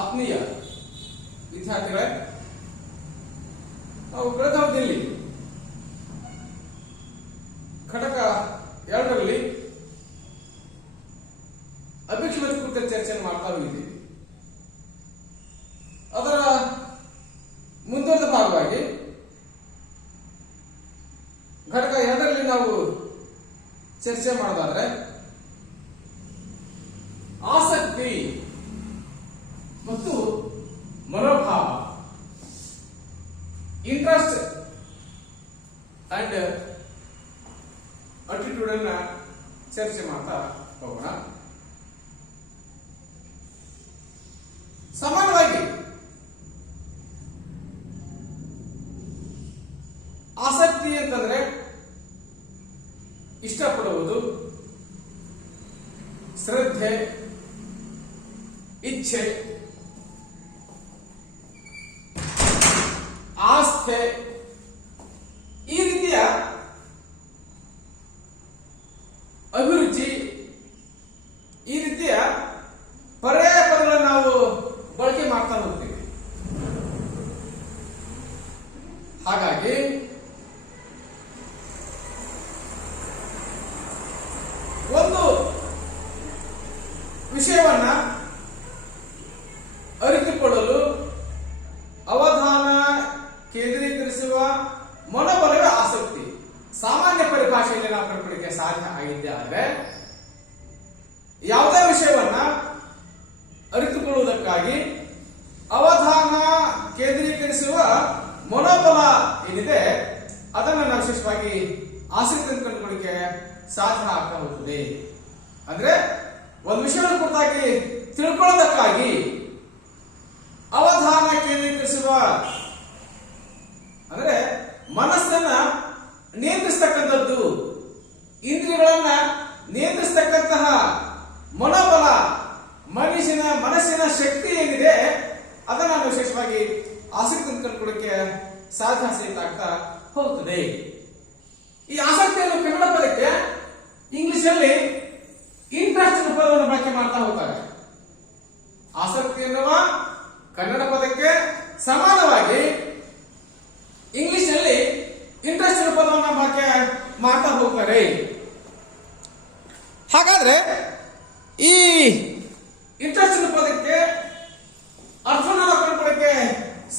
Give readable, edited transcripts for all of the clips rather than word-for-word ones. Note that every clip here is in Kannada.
ಆತ್ಮೀಯ ವಿದ್ಯಾರ್ಥಿಗಳೇ, ನಾವು ಕಳೆದ ಅವಧಿಯಲ್ಲಿ ಘಟಕ 2ರಲ್ಲಿ ಅಭಿಕ್ಷಮತೆ ಕುರಿತ ಚರ್ಚೆಯನ್ನು ಮಾಡ್ತಾ ಹೋಗಿದ್ದೀವಿ. ಅದರ ಮುಂದುವರೆದ ಭಾಗವಾಗಿ ಘಟಕ 2ರಲ್ಲಿ ನಾವು ಚರ್ಚೆ ಮಾಡೋದಾದ್ರೆ ಆಸಕ್ತಿ ಮತ್ತು ಮನೋಭಾವ, ಇಂಟ್ರೆಸ್ಟ್ ಅಂಡ್ ಅಟಿಟ್ಯೂಡ್ ಅನ್ನ ಚರ್ಚೆ ಮಾಡ್ತಾ ಹೋಗೋಣ. ಸಾಮಾನ್ಯವಾಗಿ ಆಸಕ್ತಿ ಅಂತಂದ್ರೆ ಇಷ್ಟಪಡುವುದು, ಶ್ರದ್ಧೆ, ಇಚ್ಛೆ, ಆಸ್ಥೆ, ಈ ರೀತಿಯ ಅಭಿರುಚಿ, ಈ ರೀತಿಯ ಪರ್ಯಾಯ ಪದಗಳನ್ನು ನಾವು ಬಳಕೆ ಮಾಡ್ತಾ ಹೋಗ್ತೀವಿ. ಹಾಗಾಗಿ ಒಂದು ವಿಷಯವನ್ನ ಅರಿತುಕೊಳ್ಳಲು ಅವಧಾನ ಕೇಂದ್ರೀಕರಿಸುವ ಮನೋಬಲವೇ ಆಸಕ್ತಿ. ಸಾಮಾನ್ಯ ಪರಿಭಾಷೆಯಲ್ಲಿ ನಾವು ಕಂಡುಕೊಳ್ಳಿಕ್ಕೆ ಸಾಧ್ಯ ಆಗಿದ್ದೆ ಆದರೆ ಯಾವುದೇ ವಿಷಯವನ್ನ ಅರಿತುಕೊಳ್ಳುವುದಕ್ಕಾಗಿ ಅವಧಾನ ಕೇಂದ್ರೀಕರಿಸುವ ಮನೋಬಲ ಏನಿದೆ ಅದನ್ನು ನಾವು ವಿಶೇಷವಾಗಿ ಆಸಕ್ತಿ ಕಂಡುಕೊಳ್ಳಿಕ್ಕೆ ಸಾಧ್ಯ ಆಗ್ತಾ ಹೋಗುತ್ತದೆ. ಅಂದ್ರೆ ಒಂದು ವಿಷಯವನ್ನು ಕುರಿತಾಗಿ ತಿಳ್ಕೊಳ್ಳೋದಕ್ಕಾಗಿ ಅವಧಾನ ಕೇಂದ್ರೀಕರಿಸುವ ಅಂದ್ರೆ ಮನಸ್ಸನ್ನ ನಿಯಂತ್ರಿಸತಕ್ಕಂಥದ್ದು, ಇಂದ್ರಿಯಗಳನ್ನ ನಿಯಂತ್ರಿಸತಕ್ಕಂತಹ ಮನೋಬಲ, ಮನಸ್ಸಿನ ಶಕ್ತಿ ಏನಿದೆ ಅದನ್ನ ನಾವು ವಿಶೇಷವಾಗಿ ಆಸಕ್ತಿ ಕಂಡುಕೊಳ್ಳಕ್ಕೆ ಸಾಧ್ಯ ಆಗ್ತಾ ಹೋಗುತ್ತದೆ. ಈ ಆಸಕ್ತಿಯನ್ನು ಕನ್ನಡ ಪದಕ್ಕೆ ಇಂಗ್ಲಿಷ್ ಅಲ್ಲಿ ಇಂಟ್ರೆಸ್ಟ್ ಪದವನ್ನು ಬಳಕೆ ಮಾಡ್ತಾ ಹೋಗ್ತಾರೆ. ಆಸಕ್ತಿ ಎನ್ನುವ ಕನ್ನಡ ಪದಕ್ಕೆ ಸಮಾನವಾಗಿ ಇಂಗ್ಲಿಷ್ ನಲ್ಲಿ ಇಂಟ್ರೆಸ್ಟ್ ಪದವನ್ನು ಬಳಕೆ ಮಾಡ್ತಾ ಹೋಗ್ತಾರೆ. ಹಾಗಾದ್ರೆ ಈ ಇಂಟ್ರೆಸ್ಟ್ ಪದಕ್ಕೆ ಅರ್ಥವನ್ನು ಕಂಡುಕೊಳ್ಳಕ್ಕೆ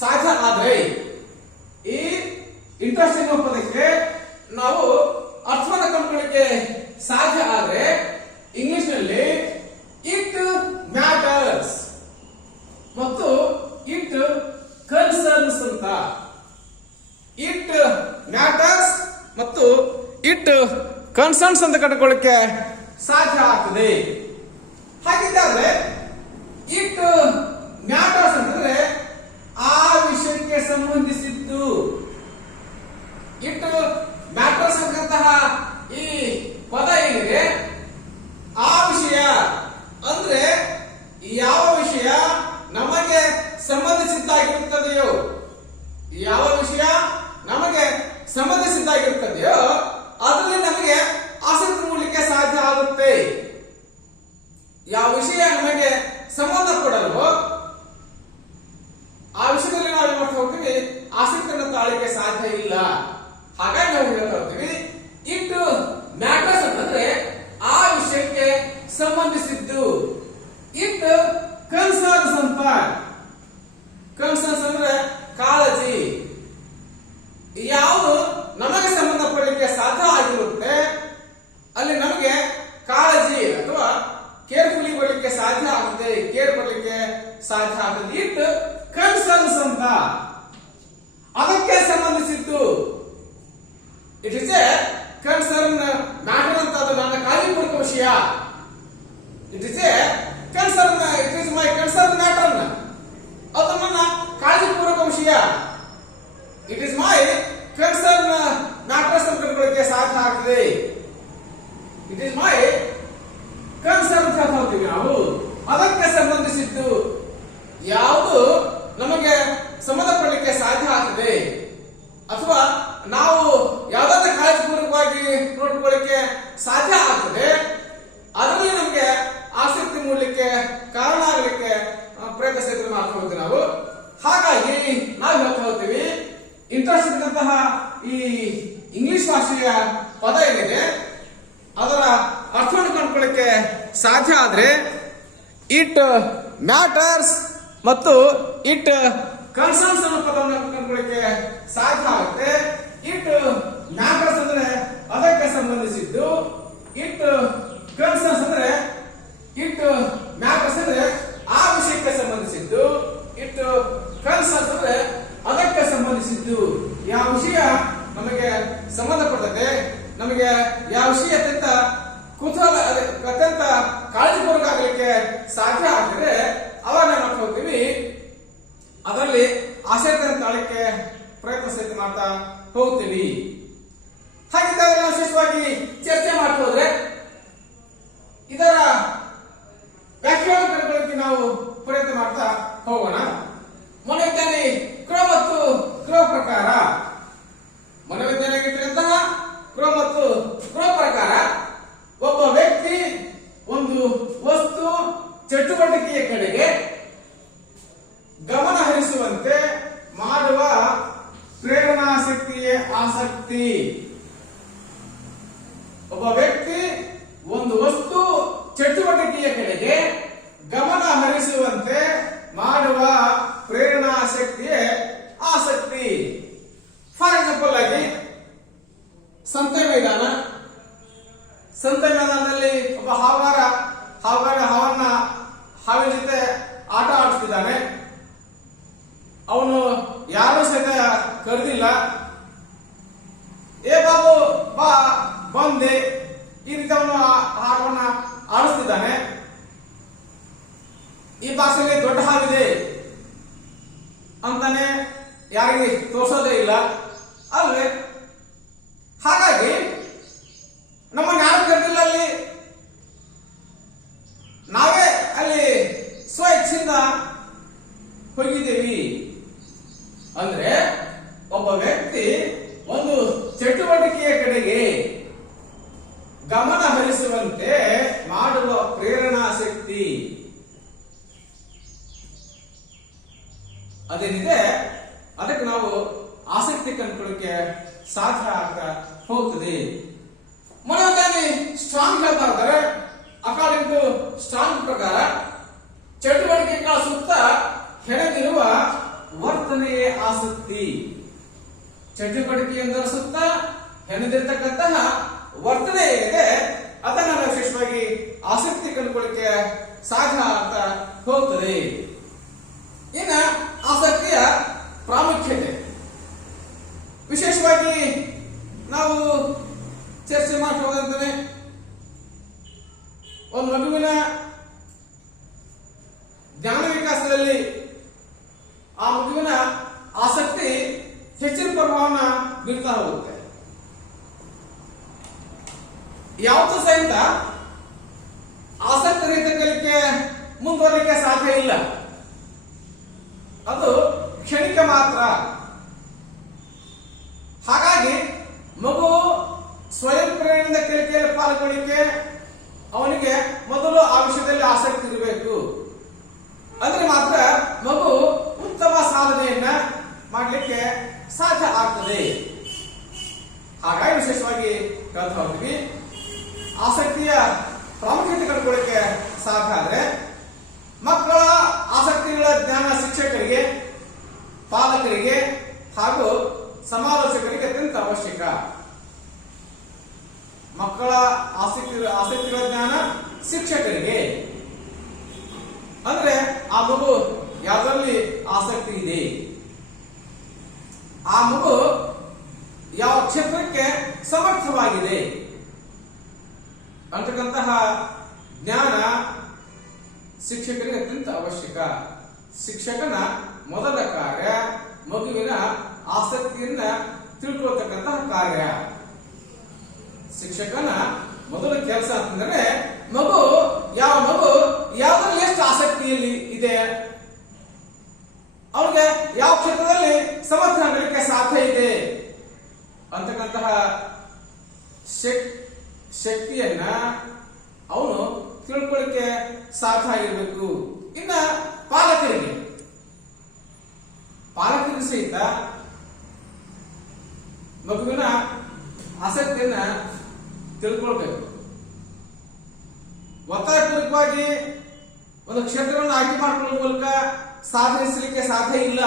ಸಾಧ್ಯ ಆದ್ರೆ, ಈ ಇಂಟ್ರೆಸ್ಟ್ ಎನ್ನುವ ಪದಕ್ಕೆ ನಾವು ಅರ್ಥವನ್ನು ಕಂಡುಕೊಳ್ಳಕ್ಕೆ ಸಾಧ್ಯ ಆದ್ರೆ ಇಂಗ್ಲಿಷ್ ನಲ್ಲಿ ಇಟ್ ಮ್ಯಾಟರ್ಸ್ ಮತ್ತು ಇಟ್ ಕನ್ಸರ್ನ್ಸ್ ಅಂತ, ಇಟ್ ಮ್ಯಾಟರ್ಸ್ ಮತ್ತು ಇಟ್ ಕನ್ಸರ್ನ್ಸ್ ಅಂತ ಕಂಡುಕೊಳ್ಳಕ್ಕೆ ಸಾಧ್ಯ ಆಗ್ತದೆ. ಹಾಗಿದ್ದಾದ್ರೆ ಇಟ್ ಮ್ಯಾಟರ್ಸ್ ಅಂತಂದ್ರೆ ಆ ವಿಷಯಕ್ಕೆ ಸಂಬಂಧಿಸಿದ್ದು. ಇಟ್ ಮ್ಯಾಟರ್ಸ್ ಅಂತಂತಹ ಈ ಪದ ಏನಿದೆ ಆ ವಿಷಯ ಅಂದ್ರೆ ಯಾವ ವಿಷಯ ನಮಗೆ ಸಂಬಂಧಿಸಿದ್ದಾಗಿರುತ್ತದೆಯೋ, ಯಾವ ವಿಷಯ ನಮಗೆ ಸಂಬಂಧಿಸಿದ್ದಾಗಿರುತ್ತದೆಯೋ ಅದರಲ್ಲಿ ನಮಗೆ ಆಸಕ್ತಿ ಮೂಡಲಿಕ್ಕೆ ಸಾಧ್ಯ ಆಗುತ್ತೆ. ಯಾವ ವಿಷಯ ನಮಗೆ ಸಂಬಂಧಪಡಲ್ವೋ ಆ ವಿಷಯದಲ್ಲಿ ನಾವು ಏನ್ ಮಾಡ್ತಾ ಹೋಗ್ತೀವಿ, ಆಸಕ್ತಿಯನ್ನು ತಾಳಲಿಕ್ಕೆ ಸಾಧ್ಯ ಇಲ್ಲ. ಹಾಗಾಗಿ ನಾವು ಹೇಳ್ತಾ ಹೋಗ್ತೀವಿ ಇಟ್ ಮ್ಯಾಟರ್ಸ್ ಅಂತಂದ್ರೆ ಆ ವಿಷಯಕ್ಕೆ ಸಂಬಂಧಿಸಿದ್ದು. ಇಟ್ ಕನ್ಸರ್ನ್ಸ್ ಅಂತ, ಕನ್ಸರ್ನ್ಸ್ ಅಂದ್ರೆ ಕಾಳಜಿ, ಯಾವುದು ನಮಗೆ ಸಂಬಂಧಪಡಲಿಕ್ಕೆ ಸಾಧ್ಯ ಆಗಿರುತ್ತೆ ಅಲ್ಲಿ ನಮಗೆ ಕಾಳಜಿ ಅಥವಾ ಕೇರ್ಫುಲಿ ಬರಲಿಕ್ಕೆ ಸಾಧ್ಯ ಆಗುತ್ತೆ, ಕೇರ್ ಬರಲಿಕ್ಕೆ ಸಾಧ್ಯ ಆಗುತ್ತೆ. ಇಟ್ ಕನ್ಸರ್ನ್ಸ್ ಅಂತ ಅದಕ್ಕೆ ಸಂಬಂಧಿಸಿದ್ದು. It is A concern matter ಅಂತ, ಅದು ನನ್ನ ಕಾಳಜಿಪೂರ್ವಕ ವಿಷಯ. It is A concern, it is my concern matter, ಅದು ನನ್ನ ಕಾಳಜಿಪೂರ್ವಕ ವಿಷಯ. It is my concern matters ಅಂತ ಕಂಡುಕೊಳ್ಳಕ್ಕೆ ಸಾಧ್ಯ ಆಗ್ತದೆ. ಇಟ್ ಇಸ್ ಮೈ ಕನ್ಸರ್ನ್ ಅಂತ ಹೇಳ್ತೀವಿ ನಾವು. ಅದಕ್ಕೆ ಸಂಬಂಧಿಸಿದ್ದು ಯಾವುದು ನಮಗೆ ಸಂಬಂಧಪಡಲಿಕ್ಕೆ ಸಾಧ್ಯ ಆಗ್ತದೆ ಅಥವಾ ನಾವು ಯಾವುದಾದ್ರೂ ಕಾಳಜಿಪೂರ್ವಕವಾಗಿ ನೋಡಿಕೊಳ್ಳಿಕ್ಕೆ ಸಾಧ್ಯ ಆಗ್ತದೆ ಅದರಲ್ಲಿ ನಮಗೆ ಆಸಕ್ತಿ ಮೂಡಲಿಕ್ಕೆ ಕಾರಣ ಆಗಲಿಕ್ಕೆ ಪ್ರಯತ್ನಿಸಿದ್ರೆ ಸಾಧ್ಯ ಆದ್ರೆ ಇಟ್ ಮ್ಯಾಟರ್ಸ್ ಮತ್ತು ಇಟ್ ಕನ್ಸರ್ನ್ಸ್ ಅನ್ನೋ ಪದವನ್ನು ಕಂಡುಕೊಳ್ಳಿಕ್ಕೆ ಸಾಧ್ಯ ಆಗುತ್ತೆ. ಇಟ್ ಮ್ಯಾಟರ್ಸ್ ಅಂದ್ರೆ ಅದಕ್ಕೆ ಸಂಬಂಧಿಸಿದ್ದು, ಇಟ್ ಕನ್ಸರ್ನ್ಸ್ ಅಂದ್ರೆ ಇಟ್ ಮ್ಯಾಟರ್ಸ್ ಅಂದ್ರೆ ಆ ವಿಷಯಕ್ಕೆ ಸಂಬಂಧಿಸಿದ್ದು, ಇಟ್ ಕನ್ಸರ್ನ್ಸ್ ಅಂದ್ರೆ ಅದಕ್ಕೆ ಸಂಬಂಧಿಸಿದ್ದು. ಯಾವ ವಿಷಯ ನಮಗೆ ಸಂಬಂಧಪಟ್ಟದೆ, ನಮಗೆ ಯಾವ ವಿಷಯ ಅತ್ಯಂತ ಕುತೂಹಲ ಅತ್ಯಂತ ಕಾಳಜಿಪೂರ್ವಕ ಆಗಲಿಕ್ಕೆ ಸಾಧ್ಯ ಆಗ್ತದೆ, ಅವಾಗ ನಾವು ಹೋಗ್ತೀವಿ ಅದರಲ್ಲಿ ಆಸಕ್ತಿಯನ್ನು ತಾಳಕ್ಕೆ ಪ್ರಯತ್ನ ಸಹಿತ ಮಾಡ್ತಾ ಹೋಗ್ತೀವಿ. ಹಾಗಿದ್ದಾಗ ನಾವು ವಿಶೇಷವಾಗಿ ಚರ್ಚೆ ಮಾಡ್ತಾ ಹೋದ್ರೆ ಇದರ ವ್ಯಾಖ್ಯಾನ ಕಂಡುಕೊಳ್ಳಕ್ಕೆ ನಾವು ಪ್ರಯತ್ನ ಮಾಡ್ತಾ ಹೋಗೋಣ. ಮನೋವಿಜ್ಞಾನಿ ಕ್ರೋ ಮತ್ತು ಕ್ರೋ ಪ್ರಕಾರ, ಮನೋವಿಜ್ಞಾನಿಯಾಗಿರ್ತಕ್ಕಂತಹ ಕ್ರೋ ಮತ್ತು ಕ್ರೋ ಪ್ರಕಾರ ಒಬ್ಬ ವ್ಯಕ್ತಿ ಒಂದು ವಸ್ತು ಚಟುವಟಿಕೆಯ ಕಡೆಗೆ ಗಮನ ಹರಿಸುವಂತೆ ಮಾಡುವ ಪ್ರೇರಣಾಶಕ್ತಿಯೇ ಆಸಕ್ತಿ. ಒಬ್ಬ ವ್ಯಕ್ತಿ ಒಂದು ವಸ್ತು ಚಟುವಟಿಕೆಯ ಕಡೆಗೆ ಗಮನ ಹರಿಸುವಂತೆ ಮಾಡುವ ಪ್ರೇರಣಾಶಕ್ತಿಯೇ ಆಸಕ್ತಿ. ಫಾರ್ ಎಕ್ಸಾಂಪಲ್ ಆಗಿ ಸಂತೆ ಮೈದಾನದಲ್ಲಿ ಒಬ್ಬ ಹಾವುಗಾರ ಹಾವನ್ನ ಹಾವಿನ ಜೊತೆ ಆಟ ಆಡಿಸ್ತಿದ್ದಾನೆ. ಅವನು ಯಾರು ಸಹಿತ ಕರೆದಿಲ್ಲ, ಏ ಬಾಬು ಬಾ ಬಂದೆ, ಈ ರೀತಿ ಅವನು ಆಟವನ್ನ ಆಡಿಸ್ತಿದ್ದಾನೆ. ಈ ಭಾಷೆಯಲ್ಲಿ ದೊಡ್ಡ ಹಾವಿದೆ ಅಂತಾನೆ ಯಾರಿಗೆ ತೋರಿಸೋದೇ ಇಲ್ಲ ಅಲ್ವೇ? ಹಾಗಾಗಿ ನಮ್ಮನ್ನು ಯಾರು ಕರೆದಿಲ್ಲ, ಅಲ್ಲಿ ನಾವೇ ಅಲ್ಲಿ ಸ್ವ ಇಚ್ಛೆಯಿಂದ ಹೋಗಿದ್ದೀವಿ. ಅಂದ್ರೆ ಒಬ್ಬ ವ್ಯಕ್ತಿ ಒಂದು ಚಟುವಟಿಕೆಯ ಕಡೆಗೆ ಗಮನ ಹರಿಸುವಂತೆ ಮಾಡುವ ಪ್ರೇರಣಾಶಕ್ತಿ ಅದೇನಿದೆ ಅದಕ್ಕೆ ನಾವು ಆಸಕ್ತಿ ಕಂಡುಕೊಳ್ಳಕ್ಕೆ ಸಾಧ್ಯ ಆಗ್ತಾ ಹೋಗ್ತದೆ. ಮನೋವಿಜ್ಞಾನಿ ಸ್ಟ್ರಾಂಗ್ ಹೇಳ್ತಾ ಇದ್ದಾರೆ, ಅಕಾರ್ಡಿಂಗ್ ಟು ಸ್ಟ್ರಾಂಗ್ ಪ್ರಕಾರ ಚಟುವಟಿಕೆಗಳ ಸುತ್ತ ಹೆಣೆದಿರುವ ವರ್ತನೆಯೇ ಆಸಕ್ತಿ. ಚಟುವಟಿಕೆಯೊಂದರ ಸುತ್ತ ಹೆಣೆದಿರ್ತಕ್ಕಂತಹ ವರ್ತನೆ ಇದೆ, ಅದನ್ನ ನಾವು ವಿಶೇಷವಾಗಿ ಆಸಕ್ತಿ ಕಂಡುಕೊಳ್ಳಕ್ಕೆ ಸಾಧ್ಯ ಆಗ್ತಾ ಹೋಗ್ತದೆ. ಇನ್ನ ಆಸಕ್ತಿಯ ಪ್ರಾಮುಖ್ಯತೆ ವಿಶೇಷವಾಗಿ ನಾವು ಚರ್ಚೆ ಮಾಡುವುದಂತಾನೆ, ಒಂದು ಮಗುವಿನ ಜ್ಞಾನ ವಿಕಾಸದಲ್ಲಿ ಆ ಮಗುವಿನ ಆಸಕ್ತಿ ಹೆಚ್ಚಿನ ಪ್ರಭಾವನ ಬೀರ್ತಾ ಹೋಗುತ್ತೆ. ಯಾವತ್ತೂ ಸಹಿತ ಆಸಕ್ತಿ ರಹಿತ ಕಲಿಕೆ ಮುಂದುವರಲಿಕ್ಕೆ ಸಾಧ್ಯ ಇಲ್ಲ, ಅದು ಕ್ಷಣಿಕ ಮಾತ್ರ. ಹಾಗಾಗಿ ಮಗು ಸ್ವಯಂ ಪ್ರೇರಣೆಯಿಂದ ಕಲಿಕೆಯಲ್ಲಿ ಪಾಲ್ಗೊಳ್ಳಿಕ್ಕೆ ಅವನಿಗೆ ಮೊದಲು ಆ ವಿಷಯದಲ್ಲಿ ಆಸಕ್ತಿ ಇರಬೇಕು. ಅಂದ್ರೆ ಮಾತ್ರ ಮಗು ಉತ್ತಮ ಸಾಧನೆಯನ್ನ ಮಾಡಲಿಕ್ಕೆ ಸಾಧ್ಯ ಆಗ್ತದೆ. ಹಾಗಾಗಿ ವಿಶೇಷವಾಗಿ ಹೇಳ್ತಾ ಹೋಗ್ತೀವಿ, ಆಸಕ್ತಿಯ ಪ್ರಾಮುಖ್ಯತೆ ಕಂಡುಕೊಳ್ಳಕ್ಕೆ ಸಾಧ್ಯ ಆದ್ರೆ ಮಕ್ಕಳ ಆಸಕ್ತಿಗಳ ಜ್ಞಾನ ಶಿಕ್ಷಕರಿಗೆ, ಪಾಲಕರಿಗೆ ಹಾಗೂ ಸಮಾಲೋಚಕರಿಗೆ ಅತ್ಯಂತ ಅವಶ್ಯಕ. ಮಕ್ಕಳ ಆಸಕ್ತಿಗಳ ಜ್ಞಾನ ಶಿಕ್ಷಕರಿಗೆ ಅಂದ್ರೆ ಆ ಮಗು ಯಾವುದರಲ್ಲಿ ಆಸಕ್ತಿ ಇದೆ, ಆ ಮಗು ಯಾವ ಕ್ಷೇತ್ರಕ್ಕೆ ಸಮರ್ಥವಾಗಿದೆ ಅಂತಕ್ಕಂತಹ ಜ್ಞಾನ ಶಿಕ್ಷಕರಿಗೆ ಅತ್ಯಂತ ಅವಶ್ಯಕ. ಶಿಕ್ಷಕನ ಮೊದಲ ಕಾರ್ಯ ಮಗುವಿನ ಆಸಕ್ತಿಯನ್ನ ತಿಳ್ಕೊಳ್ತಕ್ಕಂತಹ ಕಾರ್ಯ. ಶಿಕ್ಷಕನ ಮೊದಲ ಕೆಲಸ ಅಂತಂದ್ರೆ ಮಗು ಯಾವ್ದ್ರಲ್ಲಿ ಎಷ್ಟು ಆಸಕ್ತಿಯಲ್ಲಿ ಇದೆ, ಅವ್ರಿಗೆ ಯಾವ ಕ್ಷೇತ್ರದಲ್ಲಿ ಸಮರ್ಥ ಆಗಲಿಕ್ಕೆ ಸಾಧ್ಯ ಇದೆ ಅಂತಕ್ಕಂತಹ ಶಕ್ತಿಯನ್ನ ಅವನು ತಿಳ್ಕೊಳ್ಳಿಕ್ಕೆ ಸಾಧ್ಯ ಆಗಿರ್ಬೇಕು. ಇನ್ನ ಪಾಲಕರಿಗೆ ಸಹಿತ ಮಗುವಿನ ಆಸಕ್ತಿಯನ್ನ ತಿಳ್ಕೊಳ್ಬೇಕು. ಒತ್ತಾಯಪೂರ್ವಕವಾಗಿ ಒಂದು ಕ್ಷೇತ್ರವನ್ನು ಆಯ್ಕೆ ಮಾಡಿಕೊಳ್ಳುವ ಮೂಲಕ ಸಾಧಿಸಲಿಕ್ಕೆ ಸಾಧ್ಯ ಇಲ್ಲ.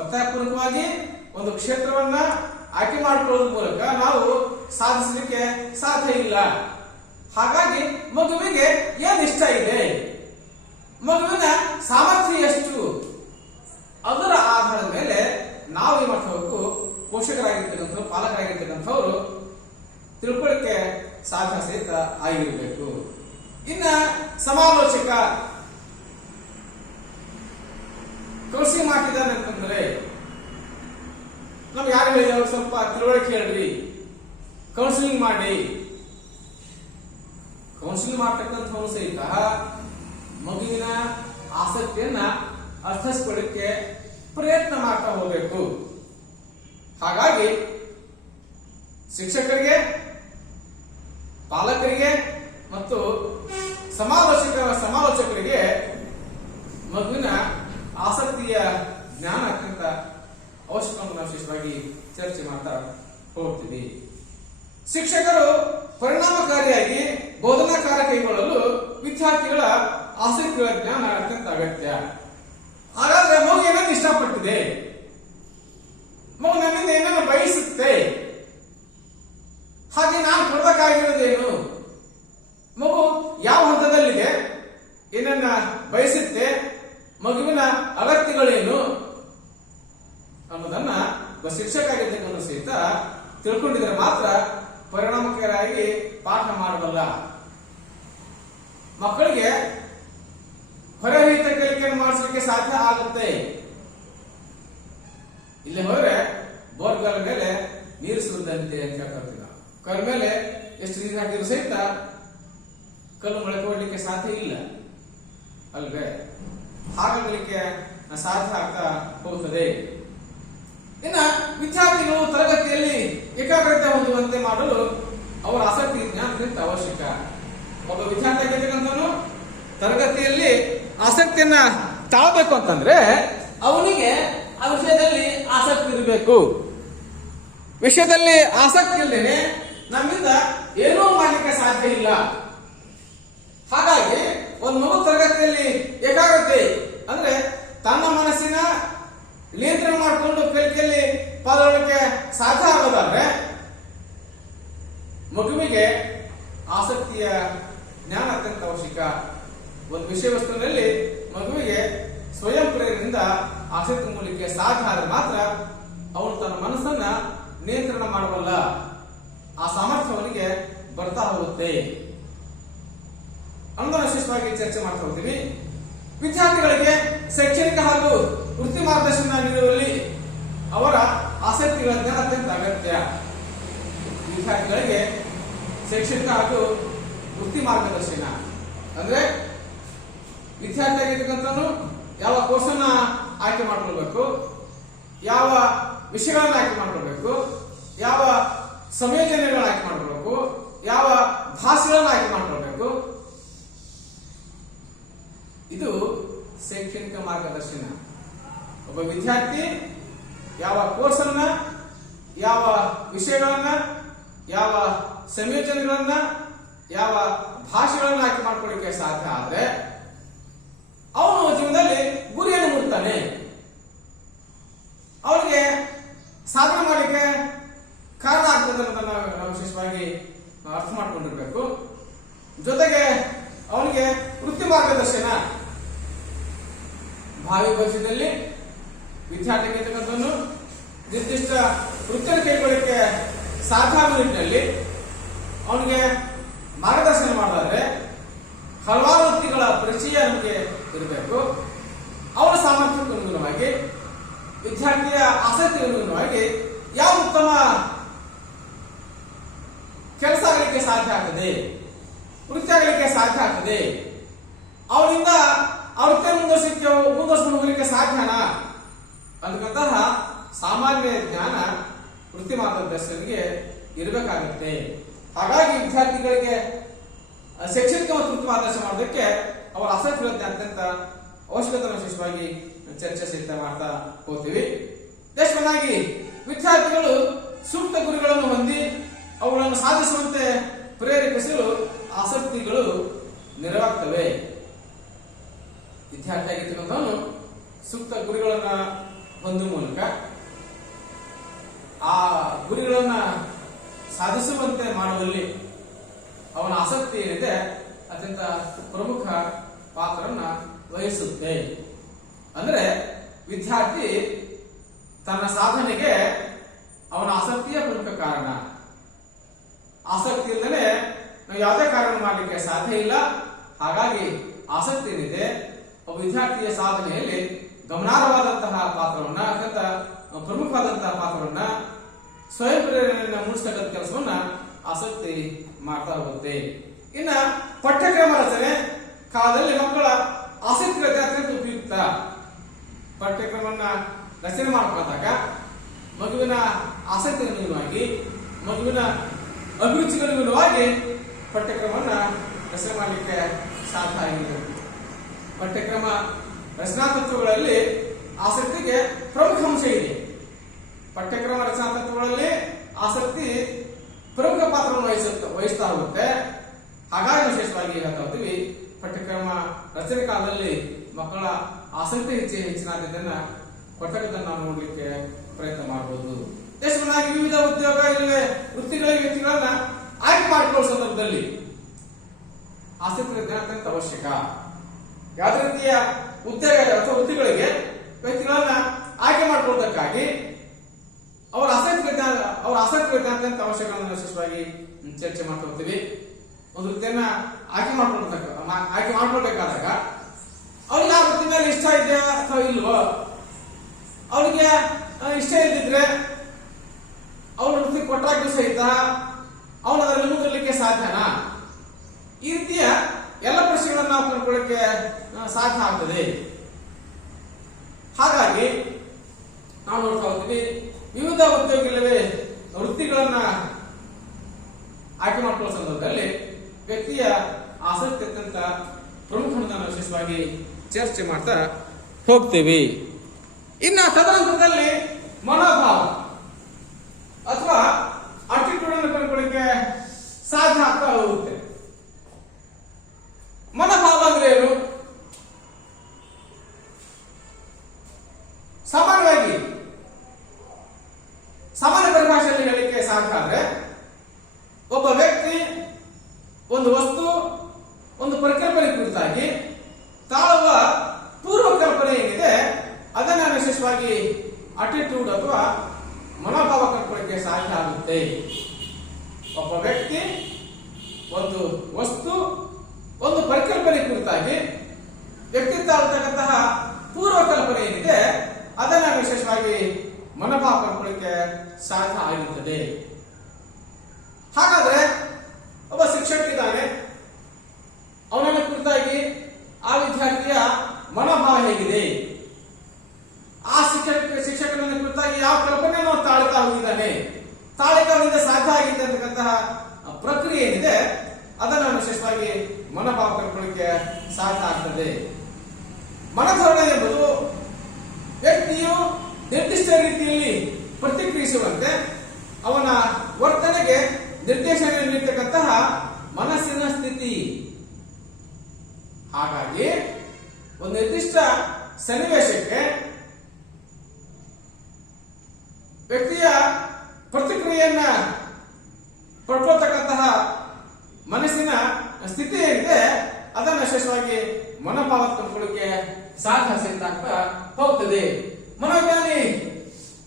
ಒತ್ತಾಯಪೂರ್ವಕವಾಗಿ ಒಂದು ಕ್ಷೇತ್ರವನ್ನ ಆಯ್ಕೆ ಮಾಡಿಕೊಳ್ಳುವ ಮೂಲಕ ನಾವು ಸಾಧಿಸಲಿಕ್ಕೆ ಸಾಧ್ಯ ಇಲ್ಲ. ಹಾಗಾಗಿ ಮಗುವಿಗೆ ಏನ್ ಇಷ್ಟ ಇದೆ, ಮಗುವಿನ ಸಾಮರ್ಥ್ಯ ಎಷ್ಟು, ಅದರ ಆಧಾರದ ಮೇಲೆ ನಾವು ಏನ್ ಮಾಡ್ಕೋಬೇಕು, ಪೋಷಕರಾಗಿರ್ತಕ್ಕಂಥವ್ರು, ಪಾಲಕರಾಗಿರ್ತಕ್ಕಂಥವ್ರು ತಿಳ್ಕೊಳ್ಳಿಕ್ಕೆ ಸಾಧ್ಯ ಸಹಿತ ಆಗಿರಬೇಕು. ಇನ್ನ ಸಮಾಲೋಚಕ ಕೌನ್ಸಿಲಿಂಗ್ ಮಾಡ್ತಿದ್ದಾನೆ ಅಂತಂದ್ರೆ ನಮ್ಗೆ ಯಾರು ಹೇಳಿ, ಅವ್ರು ಸ್ವಲ್ಪ ತಿಳುವಳಿಕೆ ಹೇಳ್ರಿ, ಕೌನ್ಸಿಲಿಂಗ್ ಮಾಡಿ. ಕೌನ್ಸಿಲಿಂಗ್ ಮಾಡ್ತಕ್ಕಂಥವ್ರು ಸಹಿತ ಮಗುವಿನ ಆಸಕ್ತಿಯನ್ನ ಅರ್ಥೈಸ್ಕೊಳ್ಳಿಕ್ಕೆ ಪ್ರಯತ್ನ ಮಾಡ್ತಾ ಹೋಗ್ಬೇಕು. ಹಾಗಾಗಿ ಶಿಕ್ಷಕರಿಗೆ, ಪಾಲಕರಿಗೆ ಮತ್ತು ಸಮಾಲೋಚಕರಿಗೆ ಮಗುವಿನ ಆಸಕ್ತಿಯ ಜ್ಞಾನ ಅತ್ಯಂತ ಅವಶ್ಯಕವನ್ನು ನಾವು ವಿಶೇಷವಾಗಿ ಚರ್ಚೆ ಮಾಡ್ತಾ ಹೋಗ್ತೀವಿ. ಶಿಕ್ಷಕರು ಪರಿಣಾಮಕಾರಿಯಾಗಿ ಬೋಧನಾ ಕಾರ್ಯ ಕೈಗೊಳ್ಳಲು ವಿದ್ಯಾರ್ಥಿಗಳ ಆಸಕ್ತಿಗಳ ಜ್ಞಾನ ಅತ್ಯಂತ ಅಗತ್ಯ. ಹಾಗಾದ್ರೆ ಮಗು ಏನನ್ನು ಇಷ್ಟಪಟ್ಟಿದೆ, ಮಗು ನನ್ನಿಂದ ಏನನ್ನು ಬಯಸುತ್ತೆ, ಹಾಗೆ ನಾನು ಕೊಡಬೇಕಾಗಿರೋದೇನು, ಮಗು ಯಾವ ಹಂತದಲ್ಲಿದೆ, ಏನನ್ನ ಬಯಸುತ್ತೆ, ಮಗುವಿನ ಅಗತ್ಯಗಳೇನು ಅನ್ನೋದನ್ನ ಶಿಕ್ಷಕ ಆಗಿರ್ತಕ್ಕಂಥ ಸಹಿತ ತಿಳ್ಕೊಂಡಿದ್ರೆ ಮಾತ್ರ ಪರಿಣಾಮಕಾರಿಯಾಗಿ ಪಾಠ ಮಾಡಬಲ್ಲ. ಮಕ್ಕಳಿಗೆ ಹೊರಹಿತ ಕಲಿಕೆಯನ್ನು ಮಾಡಿಸಲಿಕ್ಕೆ ಸಾಧ್ಯ ಆಗುತ್ತೆ. ಇಲ್ಲಿ ಹೋದ್ರೆ ಬೋರ್ಗಲ್ ಮೇಲೆ ನೀರು ಸುರಿದಂತೆ ಅಂತ ಹೇಳ್ತೀವಿ ನಾವು. ಕಲ್ ಮೇಲೆ ಎಷ್ಟು ನೀರು ಹಾಕಿದ್ರು ಸಹಿತ ಕಲ್ಲು ಮೊಳಕೆ ಹೊಡ್ಲಿಕ್ಕೆ ಸಾಧ್ಯ ಇಲ್ಲ ಅಲ್ವೇ? ಹಾಗಾಗಲಿಕ್ಕೆ ಸಾಧ್ಯ ಆಗ್ತಾ ಹೋಗುತ್ತದೆ. ಇನ್ನ ವಿದ್ಯಾರ್ಥಿಗಳು ತರಗತಿಯಲ್ಲಿ ಏಕಾಗ್ರತೆ ಹೊಂದುವಂತೆ ಮಾಡಲು ಅವರ ಆಸಕ್ತಿ ಜ್ಞಾನ ಅವಶ್ಯಕ. ಒಬ್ಬ ವಿದ್ಯಾರ್ಥಿ ಆಗಿರ್ತಕ್ಕಂಥವನು ತರಗತಿಯಲ್ಲಿ ಆಸಕ್ತಿಯನ್ನ ತಾಳ್ಬೇಕು ಅಂತಂದ್ರೆ ಅವನಿಗೆ ಆ ವಿಷಯದಲ್ಲಿ ಆಸಕ್ತಿ ಇರಬೇಕು. ವಿಷಯದಲ್ಲಿ ಆಸಕ್ತಿ ಇಲ್ಲದೇನೆ ನಮ್ಮಿಂದ ಏನೂ ಮಾಡಲಿಕ್ಕೆ ಸಾಧ್ಯ ಇಲ್ಲ. ಹಾಗಾಗಿ ಒಂದು ಮಗು ತರಗತಿಯಲ್ಲಿ ಏಕಾಗ್ರತೆ ಅಂದ್ರೆ ತನ್ನ ಮನಸ್ಸಿನ ನಿಯಂತ್ರಣ ಮಾಡಿಕೊಂಡು ಕಲಿಕೆಯಲ್ಲಿ ಪಾಲ್ಗೊಳ್ಳಲಿಕ್ಕೆ ಸಾಧ್ಯ ಆಗೋದಾದ್ರೆ ಮಗುವಿಗೆ ಆಸಕ್ತಿಯ ಜ್ಞಾನ ಅತ್ಯಂತ ಅವಶ್ಯಕ. ಒಂದು ವಿಷಯ ವಸ್ತುವಿನಲ್ಲಿ ಮಗುವಿಗೆ ಸ್ವಯಂ ಪ್ರೇರಣೆಯಿಂದ ಆಸಕ್ತಿ ಮೂಡಲಿಕ್ಕೆ ಸಾಧ್ಯ ಆದ್ರೆ ಮಾತ್ರ ಅವನು ತನ್ನ ಮನಸ್ಸನ್ನ ನಿಯಂತ್ರಣ ಮಾಡಬಲ್ಲ. ಆ ಸಾಮರ್ಥ್ಯ ಅವನಿಗೆ ಬರ್ತಾ ಹೋಗುತ್ತೆ ಅನ್ನೋದನ್ನ ವಿಶೇಷವಾಗಿ ಚರ್ಚೆ ಮಾಡ್ತಾ ಹೋಗ್ತೀವಿ. ವಿದ್ಯಾರ್ಥಿಗಳಿಗೆ ಶೈಕ್ಷಣಿಕ ಹಾಗೂ ವೃತ್ತಿ ಮಾರ್ಗದರ್ಶನ ನೀಡುವಲ್ಲಿ ಅವರ ಆಸಕ್ತಿಗಳ ಜ್ಞಾನ ಅತ್ಯಂತ ಅಗತ್ಯ. ವಿದ್ಯಾರ್ಥಿಗಳಿಗೆ ಶೈಕ್ಷಣಿಕ ಹಾಗೂ ವೃತ್ತಿ ಮಾರ್ಗದರ್ಶನ ಅಂದ್ರೆ ವಿದ್ಯಾರ್ಥಿ ಆಗಿರ್ತಕ್ಕಂಥವನು ಯಾವ ಕೋರ್ಸ್ ಅನ್ನ ಆಯ್ಕೆ ಮಾಡ್ಕೊಳ್ಬೇಕು, ಯಾವ ವಿಷಯಗಳನ್ನ ಆಯ್ಕೆ ಮಾಡ್ಕೊಳ್ಬೇಕು, ಯಾವ ಸಂಯೋಜನೆಗಳನ್ನ ಆಯ್ಕೆ ಮಾಡ್ಕೊಳ್ಬೇಕು, ಯಾವ ಭಾಷೆಗಳನ್ನ ಆಯ್ಕೆ ಮಾಡ್ಕೊಳ್ಬೇಕು, ಇದು ಶೈಕ್ಷಣಿಕ ಮಾರ್ಗದರ್ಶನ. ಒಬ್ಬ ವಿದ್ಯಾರ್ಥಿ ಯಾವ ಕೋರ್ಸ್ ಅನ್ನ, ಯಾವ ವಿಷಯಗಳನ್ನ, ಯಾವ ಸಂಯೋಜನೆಗಳನ್ನ, ಯಾವ ಭಾಷೆಗಳನ್ನ ಆಯ್ಕೆ ಮಾಡ್ಕೊಳ್ಳಿಕ್ಕೆ ಸಾಧ್ಯ ಆದ್ರೆ ಅವನು ಜೀವನದಲ್ಲಿ ಗುರಿಯನ್ನು ಮುಟ್ತಾನೆ. ಅವನಿಗೆ ಸಾಧನೆ ಮಾಡಲಿಕ್ಕೆ ಕಾರಣ ಆಗ್ತದೆ ಅನ್ನೋದನ್ನ ನಾವು ವಿಶೇಷವಾಗಿ ಅರ್ಥ ಮಾಡ್ಕೊಂಡಿರ್ಬೇಕು. ಜೊತೆಗೆ ಅವನಿಗೆ ವೃತ್ತಿ ಮಾರ್ಗದರ್ಶನ, ಭಾವಿ ಭವಿಷ್ಯದಲ್ಲಿ ವಿದ್ಯಾರ್ಥಿ ಇರ್ತಕ್ಕಂಥವನು ನಿರ್ದಿಷ್ಟ ವೃತ್ತಿಯನ್ನು ಕೈಗೊಳ್ಳಲಿಕ್ಕೆ ಸಾಧ್ಯ ಆಗುವ ನಿಟ್ಟಿನಲ್ಲಿ ಅವನಿಗೆ ಮಾರ್ಗದರ್ಶನ ಮಾಡೋದಾದ್ರೆ ಹಲವಾರು ವೃತ್ತಿಗಳ ಪರಿಚಯ ನಮಗೆ ಇರಬೇಕು. ಅವರ ಸಾಮರ್ಥ್ಯಕ್ಕೆ ಅನುಗುಣವಾಗಿ, ವಿದ್ಯಾರ್ಥಿಯ ಆಸಕ್ತಿಗೆ ಅನುಗುಣವಾಗಿ ಯಾವ ಉತ್ತಮ ಕೆಲಸ ಆಗಲಿಕ್ಕೆ ಸಾಧ್ಯ ಆಗ್ತದೆ, ವೃತ್ತಿ ಆಗಲಿಕ್ಕೆ ಸಾಧ್ಯ ಆಗ್ತದೆ, ಅವರಿಂದ ವೃತ್ತಿ ಮುಂದುವರಿಸ್ಕೊಂಡು ಹೋಗಲಿಕ್ಕೆ ಸಾಧ್ಯನಾ ಅನ್ನತಕ್ಕಂತಹ ಸಾಮಾನ್ಯ ಜ್ಞಾನ ವೃತ್ತಿ ಮಾರ್ಗದರ್ಶನಿಗೆ ಇರಬೇಕಾಗುತ್ತೆ. ಹಾಗಾಗಿ ವಿದ್ಯಾರ್ಥಿಗಳಿಗೆ ಶೈಕ್ಷಣಿಕ ಮತ್ತು ವೃತ್ತಿ ಮಾರ್ಗದರ್ಶನ ಮಾಡೋದಕ್ಕೆ ಅವರ ಆಸಕ್ತಿ ಅತ್ಯಂತ ಅವಶ್ಯಕತೆ ವಿಶೇಷವಾಗಿ ಚರ್ಚೆ ಸಹಿತ ಮಾಡ್ತಾ ಹೋಗ್ತೀವಿ. ದೇಶವನ್ನಾಗಿ ವಿದ್ಯಾರ್ಥಿಗಳು ಸೂಕ್ತ ಗುರಿಗಳನ್ನು ಹೊಂದಿ ಅವುಗಳನ್ನು ಸಾಧಿಸುವಂತೆ ಪ್ರೇರೇಪಿಸಲು ಆಸಕ್ತಿಗಳು ನೆರವಾಗ್ತವೆ. ವಿದ್ಯಾರ್ಥಿಯಾಗಿರ್ತಕ್ಕಂಥವನು ಸೂಕ್ತ ಗುರಿಗಳನ್ನ ಹೊಂದುವ ಮೂಲಕ ಆ ಗುರಿಗಳನ್ನ ಸಾಧಿಸುವಂತೆ ಮಾಡುವಲ್ಲಿ ಅವನ ಆಸಕ್ತಿ ಏನಿದೆ ಅತ್ಯಂತ ಪ್ರಮುಖ ಪಾತ್ರವನ್ನ ವಹಿಸುತ್ತೆ. ಅಂದ್ರೆ ವಿದ್ಯಾರ್ಥಿ ತನ್ನ ಸಾಧನೆಗೆ ಅವನ ಆಸಕ್ತಿಯ ಪ್ರಮುಖ ಕಾರಣ. ಆಸಕ್ತಿ ಇಲ್ಲದೆ ನಾವು ಯಾವುದೇ ಕಾರ್ಯ ಮಾಡಲಿಕ್ಕೆ ಸಾಧ್ಯ ಇಲ್ಲ. ಹಾಗಾಗಿ ಆಸಕ್ತಿ ಏನಿದೆ ಒಬ್ಬ ವಿದ್ಯಾರ್ಥಿಯ ಸಾಧನೆಯಲ್ಲಿ ಗಮನಾರ್ಹವಾದಂತಹ ಪಾತ್ರವನ್ನ, ಅತ್ಯಂತ ಪ್ರಮುಖವಾದಂತಹ ಪಾತ್ರವನ್ನ, ಸ್ವಯಂ ಪ್ರೇರಣೆಯನ್ನ ಮೂಡಿಸ್ತಕ್ಕಂಥ ಕೆಲಸವನ್ನ ಆಸಕ್ತಿ ಮಾಡ್ತಾ ಹೋಗುತ್ತೆ. ಇನ್ನ ಪಠ್ಯಕ್ರಮ ರಚನೆ ಕಾಲದಲ್ಲಿ ಮಕ್ಕಳ ಆಸಕ್ತಿ ಅತ್ಯಂತ ಉಪಯುಕ್ತ. ಪಠ್ಯಕ್ರಮವನ್ನ ರಚನೆ ಮಾಡ್ಕೊಂಡಾಗ ಮಗುವಿನ ಆಸಕ್ತಿಯನುಗುಣವಾಗಿ, ಮಗುವಿನ ಅಭಿರುಚಿಗನುಗುಣವಾಗಿ ಪಠ್ಯಕ್ರಮವನ್ನ ರಚನೆ ಮಾಡಲಿಕ್ಕೆ ಸಾಧ್ಯ ಆಗಿದೆ. ಪಠ್ಯಕ್ರಮ ರಚನಾ ತತ್ವಗಳಲ್ಲಿ ಆಸಕ್ತಿಗೆ ಪ್ರಮುಖ ಅಂಶ ಇದೆ. ಪಠ್ಯಕ್ರಮ ರಚನಾ ತತ್ವಗಳಲ್ಲಿ ಆಸಕ್ತಿ ಪ್ರಮುಖ ಪಾತ್ರವನ್ನು ವಹಿಸ್ತಾ ಹೋಗುತ್ತೆ. ಹಾಗಾಗಿ ವಿಶೇಷವಾಗಿ ಹೇಳ್ತಾ ಹೋಗ್ತೀವಿ, ಪಠ್ಯಕ್ರಮ ರಚನೆ ಕಾಲದಲ್ಲಿ ಮಕ್ಕಳ ಆಸಕ್ತಿ ಹೆಚ್ಚಿನ ಆದ್ಯತೆಯನ್ನ ಕೊಟ್ಟಕ್ಕದನ್ನ ನಾವು ನೋಡ್ಲಿಕ್ಕೆ ಪ್ರಯತ್ನ ಮಾಡಬಹುದು. ದೇಶವನ್ನಾಗಿ ವಿವಿಧ ಉದ್ಯೋಗ ಇಲ್ಲವೇ ವೃತ್ತಿಗಳಿಗೆ ವ್ಯಕ್ತಿಗಳನ್ನ ಆಯ್ಕೆ ಮಾಡಿಕೊಳ್ಳುವ ಸಂದರ್ಭದಲ್ಲಿ ಆಸಕ್ತಿ ಅತ್ಯಂತ ಅವಶ್ಯಕ. ಯಾವುದೇ ರೀತಿಯ ಉದ್ಯೋಗ ಅಥವಾ ವೃತ್ತಿಗಳಿಗೆ ವ್ಯಕ್ತಿಗಳನ್ನ ಆಯ್ಕೆ ಮಾಡಿಕೊಳ್ಳೋದಕ್ಕಾಗಿ ಅವರ ಆಸಕ್ತಿ ಅತ್ಯಂತ ಅವಶ್ಯಕ ಅನ್ನೋದನ್ನ ವಿಶೇಷವಾಗಿ ಚರ್ಚೆ ಮಾಡ್ತಾ ಹೋಗ್ತೀವಿ. ಒಂದು ವೃತ್ತಿಯನ್ನ ಆಯ್ಕೆ ಮಾಡ್ಕೊಳ್ಬೇಕಾದಾಗ ಅವ್ರಿಗೆ ಆ ವೃತ್ತಿ ಮೇಲೆ ಇಷ್ಟ ಇದೆಯಾ ಅಥವಾ ಇಲ್ವೋ, ಅವನಿಗೆ ಇಷ್ಟ ಇಲ್ದಿದ್ರೆ ಅವನ ವೃತ್ತಿ ಕೊಟ್ಟಾಗ್ಯೂ ಸಹಿತ ಅವನು ಅದರಲ್ಲಿ ಮುಂದುವರಲಿಕ್ಕೆ ಸಾಧ್ಯನಾ? ಈ ರೀತಿಯ ಎಲ್ಲ ಪ್ರಶ್ನೆಗಳನ್ನ ನಾವು ಕಂಡುಕೊಳ್ಳಕ್ಕೆ ಸಾಧ್ಯ ಆಗ್ತದೆ. ಹಾಗಾಗಿ ನಾವು ನೋಡ್ತಾ ಹೋಗ್ತೀವಿ, ವಿವಿಧ ಉದ್ಯೋಗ ಇಲ್ಲವೇ ವೃತ್ತಿಗಳನ್ನ ಆಯ್ಕೆ ಮಾಡಿಕೊಳ್ಳುವ ಸಂದರ್ಭದಲ್ಲಿ ವ್ಯಕ್ತಿಯ ಆಸಕ್ತಿ ಅತ್ಯಂತ ಪ್ರಮುಖ ವಿಶೇಷವಾಗಿ ಚರ್ಚೆ ಮಾಡ್ತಾ ಹೋಗ್ತೇವೆ. ಇನ್ನ ತದನಂತರದಲ್ಲಿ ಮನೋಭಾವ ಅಥವಾ ಆಟಿಟ್ಯೂಡ್ ಅನ್ನು ಕಂಡುಕೊಳ್ಳಿಕ್ಕೆ ಸಾಧ್ಯ ಆಗ್ತಾ ಹೋಗುತ್ತೆ. ಮನೋಭಾವ ಅಂದ್ರೆ ಏನು? ಸಾಮಾನ್ಯ ಪರಿಭಾಷೆಯಲ್ಲಿ ಹೇಳಲಿಕ್ಕೆ ಸಾಧ್ಯ ಆದ್ರೆ ಒಬ್ಬ ವ್ಯಕ್ತಿ ಒಂದು ವಸ್ತು, ಒಂದು ಪರಿಕಲ್ಪನೆ ಕುರಿತಾಗಿ ತಾಳುವ ಪೂರ್ವ ಕಲ್ಪನೆ ಏನಿದೆ ಅದನ್ನ ವಿಶೇಷವಾಗಿ ಆಟಿಟ್ಯೂಡ್ ಅಥವಾ ಮನೋಭಾವ ಕಂಡುಕೊಳ್ಳಿಕ್ಕೆ ಸಾಧ್ಯ ಆಗುತ್ತೆ. ಒಬ್ಬ ವ್ಯಕ್ತಿ ಒಂದು ವಸ್ತು, ಒಂದು ಪರಿಕಲ್ಪನೆ ಕುರಿತಾಗಿ ವ್ಯಕ್ತಿ ತಾಳ್ತಕ್ಕಂತಹ ಪೂರ್ವ ಕಲ್ಪನೆ ಏನಿದೆ ಅದನ್ನ ವಿಶೇಷವಾಗಿ ಮನೋಭಾವ ಕಂಡುಕೊಳ್ಳಿಕ್ಕೆ ಸಾಧ್ಯ ಆಗಿರುತ್ತದೆ. ಹಾಗಾದ್ರೆ ಒಬ್ಬ ಶಿಕ್ಷಕ ಇದ್ದಾನೆ, ಅವನನ್ನ ಕುರಿತಾಗಿ ಆ ವಿದ್ಯಾರ್ಥಿಯ ಮನೋಭಾವ ಹೇಗಿದೆ, ಆ ಶಿಕ್ಷಕನ ಕುರಿತಾಗಿ ಯಾವ ಕಲ್ಪನೆಯನ್ನು ತಾಳ್ತಾ ಹೋಗಿದ್ದಾನೆ, ತಾಳಿಕೆ ಅವನಿಂದ ಸಾಧ್ಯ ಆಗಿದೆ ಅಂತಕ್ಕಂತಹ ಪ್ರಕ್ರಿಯೆ ಏನಿದೆ ಅದನ್ನು ವಿಶೇಷವಾಗಿ ಮನೋಭಾವ ಕಂಡುಕೊಳ್ಳಿಕ್ಕೆ ಸಾಧ್ಯ ಆಗ್ತದೆ. ಮನೋಧೋರಣೆ ಎಂಬುದು ವ್ಯಕ್ತಿಯು ನಿರ್ದಿಷ್ಟ ರೀತಿಯಲ್ಲಿ ಪ್ರತಿಕ್ರಿಯಿಸುವಂತೆ ಅವನ ವರ್ತನೆಗೆ ನಿರ್ದೇಶನ ನೀಡತಕ್ಕಂತಹ ಮನಸ್ಸಿನ ಸ್ಥಿತಿ. ಹಾಗಾಗಿ ಒಂದು ನಿರ್ದಿಷ್ಟ ಸನ್ನಿವೇಶಕ್ಕೆ ವ್ಯಕ್ತಿಯ ಪ್ರತಿಕ್ರಿಯೆಯನ್ನ ಪಡ್ಕೊಳ್ತಕ್ಕಂತಹ ಮನಸ್ಸಿನ ಸ್ಥಿತಿ ಏನಿದೆ ಅದನ್ನು ವಿಶೇಷವಾಗಿ ಮನೋಭಾವ ಕಂಡುಕೊಳ್ಳಿಕ್ಕೆ ಸಾಧ್ಯ ಸಿದ್ಧ ಆಗ್ತಾ ಹೋಗ್ತದೆ. ಮನೋವಿಜ್ಞಾನಿ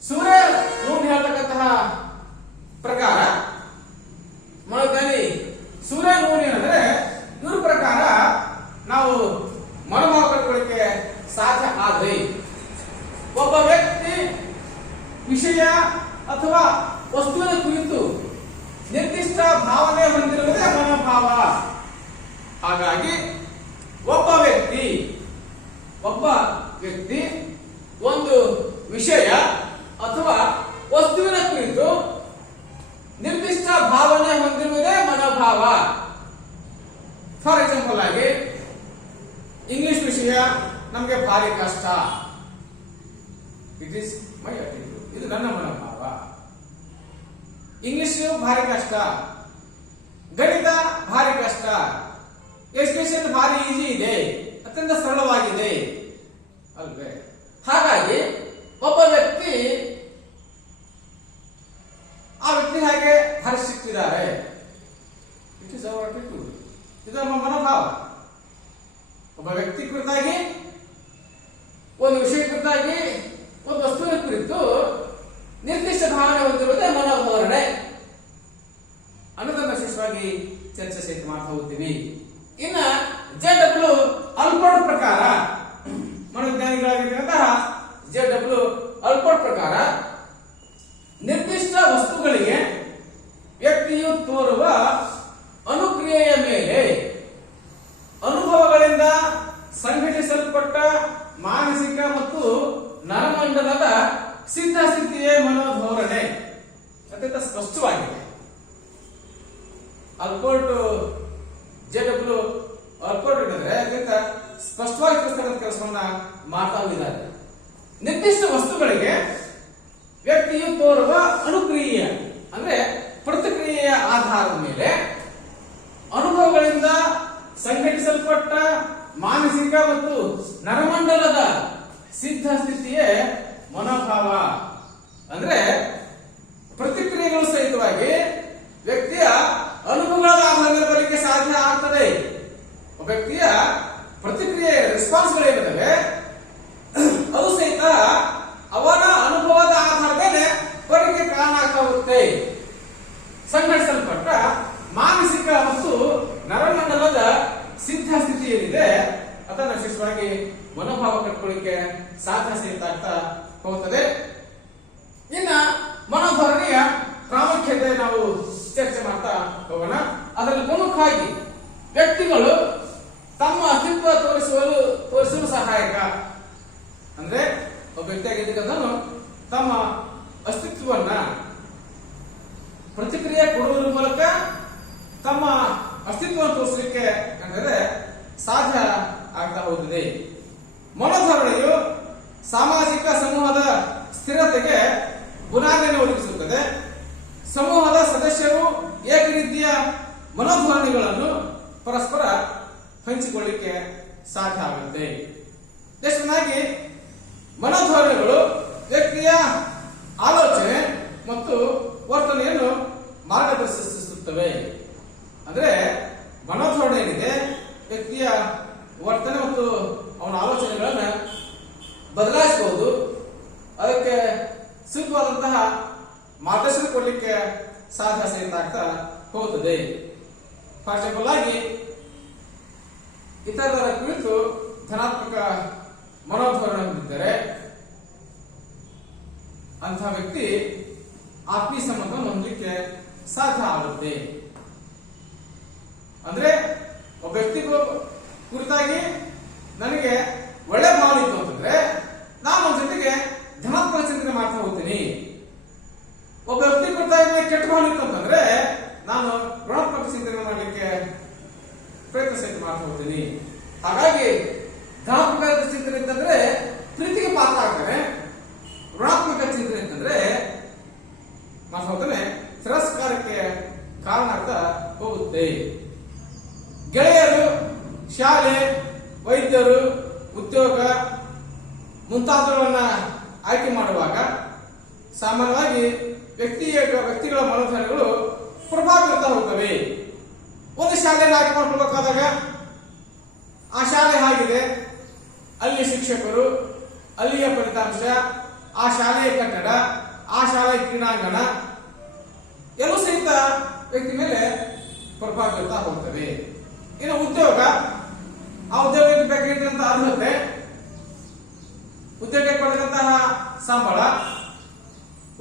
ಸೂರ್ಯ ನೂನ್ ಹೇಳ್ತಕ್ಕಂತಹ ಪ್ರಕಾರ, ಮನೋವಿಜ್ಞಾನಿ ಸೂರ್ಯ ನೂನ್ ಏನಂದ್ರೆ ಇವ್ರ ಪ್ರಕಾರ ನಾವು ಮನೋಭಾವ ಕಂಡುಕೊಳ್ಳಿಕ್ಕೆ ಸಾಧ್ಯ ಆದ್ರೆ ಒಬ್ಬ ವ್ಯಕ್ತಿ ವಿಷಯ ಅಥವಾ ವಸ್ತುವಿನ ಕುರಿತು ನಿರ್ದಿಷ್ಟ ಭಾವನೆ ಹೊಂದಿರುವುದೇ ಮನೋಭಾವ. ಹಾಗಾಗಿ ಒಬ್ಬ ವ್ಯಕ್ತಿ ಒಂದು ವಿಷಯ ಅಥವಾ ವಸ್ತುವಿನ ಕುರಿತು ನಿರ್ದಿಷ್ಟ ಭಾವನೆ ಹೊಂದಿರುವುದೇ ಮನೋಭಾವ. ಫಾರ್ ಎಕ್ಸಾಂಪಲ್ ಆಗಿ ಇಂಗ್ಲಿಷ್ ವಿಷಯ ನಮಗೆ ಭಾರಿ ಕಷ್ಟ, ಇಟ್ ಈಸ್ ಮೈ ಅಟಿಟ್ಯೂಡ್, ಇದು ನನ್ನ ಮನೋಭಾವ. ಇಂಗ್ಲಿಷ್ ಭಾರಿ ಕಷ್ಟ, ಗಣಿತ ಭಾರಿ ಕಷ್ಟ, ಎಜುಕೇಶನ್ ಭಾರಿ ಈಜಿ ಇದೆ, ಅತ್ಯಂತ ಸರಳವಾಗಿದೆ ಅಲ್ವೇ? ಹಾಗಾಗಿ ಒಬ್ಬ ವ್ಯಕ್ತಿ ಆ ವ್ಯಕ್ತಿ ಹಾಗೆ ಹರ್ಷಿಸಿದ್ದಾರೆ. ಇದು ನಮ್ಮ ಮನೋಭಾವ. ಒಬ್ಬ ವ್ಯಕ್ತಿ ಕುರಿತಾಗಿ, ಒಂದು ವಿಷಯ ಕುರಿತಾಗಿ, ಒಂದು ವಸ್ತುವಿನ ಕುರಿತು ನಿರ್ದಿಷ್ಟ ಭಾವನೆ ಹೊಂದಿರುವುದೇ ಮನೋಧೋರಣೆ ಅನ್ನೋದನ್ನ ವಿಶೇಷವಾಗಿ ಚರ್ಚೆ ಸಹಿತ ಮಾಡ್ತಾ ಹೋಗ್ತೀವಿ. ಇನ್ನ ಜೆಡಬ್ಲ್ಯೂ ಅಲ್ಪೋರ್ಟ್ ಪ್ರಕಾರ, ಮನೋವಿಜ್ಞಾನಿಗಳಾಗಿರ್ತಕ್ಕಂತಹ ಜೆಡಬ್ಲ್ಯೂ ಅಲ್ಪೋರ್ಟ್ ಪ್ರಕಾರ ನಿರ್ದಿಷ್ಟ ವಸ್ತುಗಳಿಗೆ ವ್ಯಕ್ತಿಯು ತೋರುವ ಅನುಕ್ರಿಯೆಯ ಮೇಲೆ ಅನುಭವಗಳಿಂದ ಸಂಘಟಿಸಲ್ಪಟ್ಟ ಮಾನಸಿಕ ಮತ್ತು ನರಮಂಡಲದ ಸಿದ್ಧಸ್ಥಿತಿಯೇ ಮನೋಧೋರಣೆ. ಅತ್ಯಂತ ಸ್ಪಷ್ಟವಾಗಿದೆ. ಅಲ್ಪೋರ್ಟ್ ಜೆಡಬ್ಲ್ಯೂ ಅಲ್ಪೋರ್ಟ್ ಹೇಳಿದ್ರೆ ಅತ್ಯಂತ ಸ್ಪಷ್ಟವಾಗಿ ತಿಳಿಸ್ತಕ್ಕಂಥ ಕೆಲಸವನ್ನ ಮಾಡ್ತಾ ಹೋಗಿದ್ದಾರೆ. ನಿರ್ದಿಷ್ಟ ವಸ್ತುಗಳಿಗೆ ವ್ಯಕ್ತಿಯು ತೋರುವ ಅನುಕ್ರಿಯೆ ಅಂದ್ರೆ ಪ್ರತಿಕ್ರಿಯೆಯ ಆಧಾರದ ಮೇಲೆ ಅನುಭವಗಳಿಂದ ಸಂಘಟಿಸಲ್ಪಟ್ಟ ಮಾನಸಿಕ ಮತ್ತು ನರಮಂಡಲದ ಸಿದ್ಧ ಸ್ಥಿತಿಯೇ ಮನೋಭಾವ. ಅಂದ್ರೆ ಪ್ರತಿಕ್ರಿಯೆಗಳು ಸಹಿತವಾಗಿ ವ್ಯಕ್ತಿಯ ಅನುಭವಗಳ ಆಧಾರದ ಬರಲಿಕ್ಕೆ ಸಾಧ್ಯ ಆಗ್ತದೆ. ಒಬ್ಬ ವ್ಯಕ್ತಿಯ ಪ್ರತಿಕ್ರಿಯೆ ರೆಸ್ಪಾನ್ಸ್ಗಳೇನಿದ್ದಾವೆ ಅದು ಸಹಿತ ಅವನ ಅನುಭವದ ಆಧಾರದ ಮೇಲೆ ಬರಲಿಕ್ಕೆ ಕಾರಣ ಆಗ್ತಾ ಹೋಗುತ್ತೆ. ಸಂಘಟಿಸಲ್ಪಟ್ಟ ಮಾನಸಿಕ ಮತ್ತು ನರಮಂಡಲದ ಸಿದ್ಧ ಸ್ಥಿತಿ ಏನಿದೆ ಅದನ್ನು ವಿಶೇಷವಾಗಿ ಮನೋಭಾವ ಕಟ್ಕೊಳ್ಳಿಕ್ಕೆ ಸಾಧ್ಯ ಸಹಿತ ಆಗ್ತಾ ಹೋಗುತ್ತದೆ. ಇನ್ನ ಮನೋಧೋರಣೆಯ ಪ್ರಾಮುಖ್ಯತೆ ನಾವು ಚರ್ಚೆ ಮಾಡ್ತಾ ಹೋಗೋಣ. ಅದರಲ್ಲಿ ಪ್ರಮುಖವಾಗಿ ವ್ಯಕ್ತಿಗಳು ತಮ್ಮ ಅಸ್ತಿತ್ವ ತೋರಿಸಲು ಸಹಾಯಕ. ಅಂದ್ರೆ ಒಬ್ಬ ವ್ಯಕ್ತಿಯಾಗಿದ್ದನ್ನು ತಮ್ಮ ಅಸ್ತಿತ್ವವನ್ನ ಪ್ರತಿಕ್ರಿಯೆ ಕೊಡುವುದರ ಮೂಲಕ ತಮ್ಮ ಅಸ್ತಿತ್ವವನ್ನು ತೋರಿಸಲಿಕ್ಕೆ ಅಂದರೆ ಸಾಧ್ಯ ಆಗ್ತಾ ಹೋಗುತ್ತದೆ. ಮನೋಧೋರಣೆಯು ಸಾಮಾಜಿಕ ಸಮೂಹದ ಸ್ಥಿರತೆಗೆ ಬುನಾದಿಯನ್ನು ಒದಗಿಸುತ್ತದೆ. ಸಮೂಹದ ಸದಸ್ಯರು ಏಕ ರೀತಿಯ ಮನೋಧೋರಣೆಗಳನ್ನು ಪರಸ್ಪರ ಹಂಚಿಕೊಳ್ಳಿಕ್ಕೆ ಸಾಧ್ಯ ಆಗುತ್ತೆ. ಹೆಚ್ಚಾಗಿ ಮನೋಧೋರಣೆಗಳು ವ್ಯಕ್ತಿಯ ಆಲೋಚನೆ ಮತ್ತು ವರ್ತನೆಯನ್ನು ಮಾರ್ಗದರ್ಶಿಸುತ್ತವೆ. ಅಂದ್ರೆ ಮನೋಧೋರಣೆ ಏನಿದೆ ವ್ಯಕ್ತಿಯ ವರ್ತನೆ ಮತ್ತು ಅವನ ಆಲೋಚನೆಗಳನ್ನ ಬದಲಾಯಿಸಬಹುದು. ಅದಕ್ಕೆ ಸೂಕ್ತವಾದಂತಹ ಮಾರ್ಗದರ್ಶನ ಕೊಡಲಿಕ್ಕೆ ಸಾಧ್ಯ ಸಹಿತ ಆಗ್ತಾ ಹೋಗುತ್ತದೆ. ಫಾರ್ ಎಕ್ಸಾಂಪಲ್ ಆಗಿ ಇತರರ ಕುರಿತು ಧನಾತ್ಮಕ ಮನೋಧೋರಣೆ ಹೊಂದಿದ್ದರೆ ಅಂತಹ ವ್ಯಕ್ತಿ ಆತ್ಮೀಯ ಸಂಬಂಧವನ್ನು ಹೊಂದಲಿಕ್ಕೆ ಸಾಧ್ಯ ಆಗುತ್ತೆ. ಅಂದ್ರೆ ಒಬ್ಬ ವ್ಯಕ್ತಿ ಕುರಿತಾಗಿ ನನಗೆ ಒಳ್ಳೆ ಭಾವನೆ ಇತ್ತು ಅಂತಂದ್ರೆ ನಾನು ಅವನ ಜೊತೆಗೆ ಧನಾತ್ಮಕ ಚಿಂತನೆ ಮಾಡ್ತಾ ಹೋಗ್ತೀನಿ. ಒಬ್ಬ ವ್ಯಕ್ತಿ ಕುರಿತಾಗಿ ಕೆಟ್ಟ ಭಾವನೆ ಇತ್ತು ಅಂತಂದ್ರೆ ನಾನು ಋಣಾತ್ಮಕ ಚಿಂತನೆ ಮಾಡಲಿಕ್ಕೆ ಪ್ರಯತ್ನ ಸಹಿತ ಮಾಡ್ತಾ ಹೋಗ್ತೀನಿ. ಹಾಗಾಗಿ ಧನಾತ್ಮಕ ಚಿಂತನೆ ಅಂತಂದ್ರೆ ಪ್ರೀತಿಗೆ ಪಾತ್ರ ಆಗ್ತಾನೆ. ಋಣಾತ್ಮಕ ಚಿಂತನೆ ಅಂತಂದ್ರೆ ಮಾತಾಡ್ತಾನೆ ತಿರಸ್ಕಾರಕ್ಕೆ ಕಾರಣ ಆಗ್ತಾ ಹೋಗುತ್ತೆ. ಗೆಳೆಯರು, ಶಾಲೆ, ವೈದ್ಯರು, ಉದ್ಯೋಗ ಮುಂತಾದವುಗಳನ್ನ ಆಯ್ಕೆ ಮಾಡುವಾಗ ಸಾಮಾನ್ಯವಾಗಿ ವ್ಯಕ್ತಿಗಳ ಮನೋಧೋರಣೆಗಳು ಪ್ರಭಾವ ಬೀರ್ತಾ ಹೋಗ್ತವೆ. ಒಂದು ಶಾಲೆಯನ್ನು ಆಯ್ಕೆ ಮಾಡ್ಕೊಳ್ಬೇಕಾದಾಗ ಆ ಶಾಲೆ ಹೇಗಿದೆ, ಅಲ್ಲಿಯ ಶಿಕ್ಷಕರು, ಅಲ್ಲಿಯ ಫಲಿತಾಂಶ, ಆ ಶಾಲೆಯ ಕಟ್ಟಡ, ಆ ಶಾಲೆಯ ಕ್ರೀಡಾಂಗಣ ಎಲ್ಲೂ ಸಹಿತ ವ್ಯಕ್ತಿ ಮೇಲೆ ಪ್ರಭಾವ ಬೀರ್ತಾ ಹೋಗ್ತವೆ. ಇನ್ನು ಉದ್ಯೋಗ, ಆ ಉದ್ಯೋಗಕ್ಕೆ ಬೇಕಾಗಿರುವಂತಹ ಅರ್ಹತೆ, ಉದ್ಯೋಗಕ್ಕೆ ಕೊಡತಕ್ಕಂತಹ ಸಂಬಳ,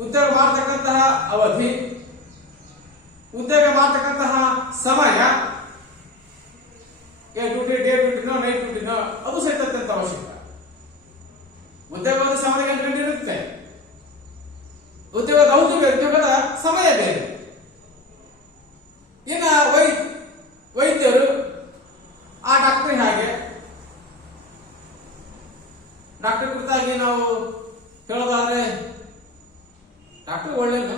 ಉದ್ಯೋಗ ಮಾಡತಕ್ಕಂತಹ ಅವಧಿ, ಉದ್ಯೋಗ ಮಾಡತಕ್ಕಂತಹ ಸಮಯ, ಡ್ಯೂಟಿ, ಡೇ ಡ್ಯೂಟಿನೋ ನೈಟ್ ಡ್ಯೂಟಿನೋ ಅದು ಸಹಿತ ಅತ್ಯಂತ ಅವಶ್ಯಕ. ಉದ್ಯೋಗದ ಸಮಯ ಇರುತ್ತೆ, ಉದ್ಯೋಗದ ಅವಧಿ ಬೇರೆ, ಉದ್ಯೋಗದ ಸಮಯ ಬೇರೆ. ಇನ್ನ ವೈದ್ಯರು, ಆ ಡಾಕ್ಟರ್ ಹಾಗೆ ಡಾಕ್ಟರ್ ಕುರಿತಾಗಿ ನಾವು ಹೇಳೋದಾದ್ರೆ ಡಾಕ್ಟರ್ ಒಳ್ಳೆಯದು